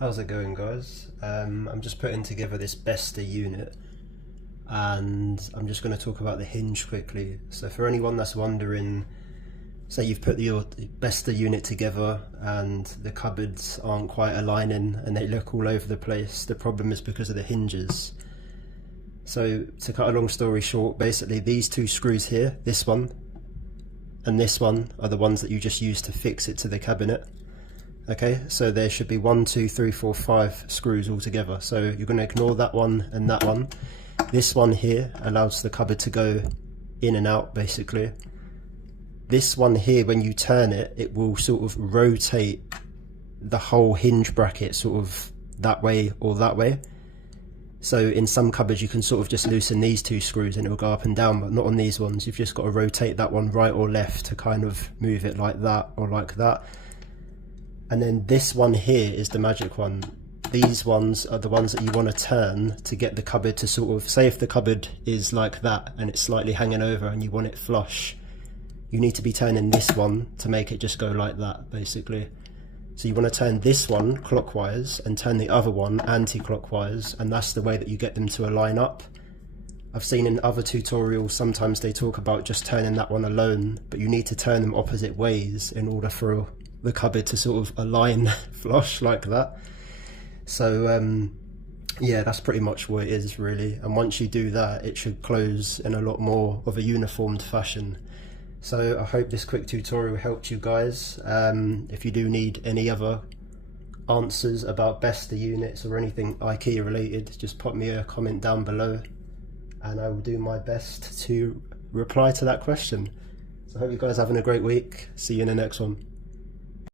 How's it going, guys? I'm just putting together this BESTÅ unit, and I'm just going to talk about the hinge quickly. So for anyone that's wondering, say you've put your BESTÅ unit together and the cupboards aren't quite aligning and they look all over the place, the problem is because of the hinges. So to cut a long story short, basically these two screws here, this one and this one, are the ones that you just use to fix it to the cabinet. Okay, so there should be 1, 2, 3, 4, 5 screws all together. So you're going to ignore that one and that one. This one here allows the cupboard to go in and out, basically. This one here, when you turn it, it will sort of rotate the whole hinge bracket sort of that way or that way. So in some cupboards you can sort of just loosen these two screws and it will go up and down, but not on these ones. You've just got to rotate that one right or left to kind of move it like that or like that. And then this one here is the magic one. These ones are the ones that you want to turn to get the cupboard to sort of, say if the cupboard is like that and it's slightly hanging over and you want it flush, you need to be turning this one to make it just go like that, basically. So you want to turn this one clockwise and turn the other one anti-clockwise, and that's the way that you get them to align up. I've seen in other tutorials sometimes they talk about just turning that one alone, but you need to turn them opposite ways in order for the cupboard to sort of align flush like that. So yeah, that's pretty much what it is really, and once you do that it should close in a lot more of a uniformed fashion. So I hope this quick tutorial helped you guys. If you do need any other answers about BESTÅ units or anything IKEA related, just pop me a comment down below and I will do my best to reply to that question. So I hope you guys are having a great week. See you in the next one.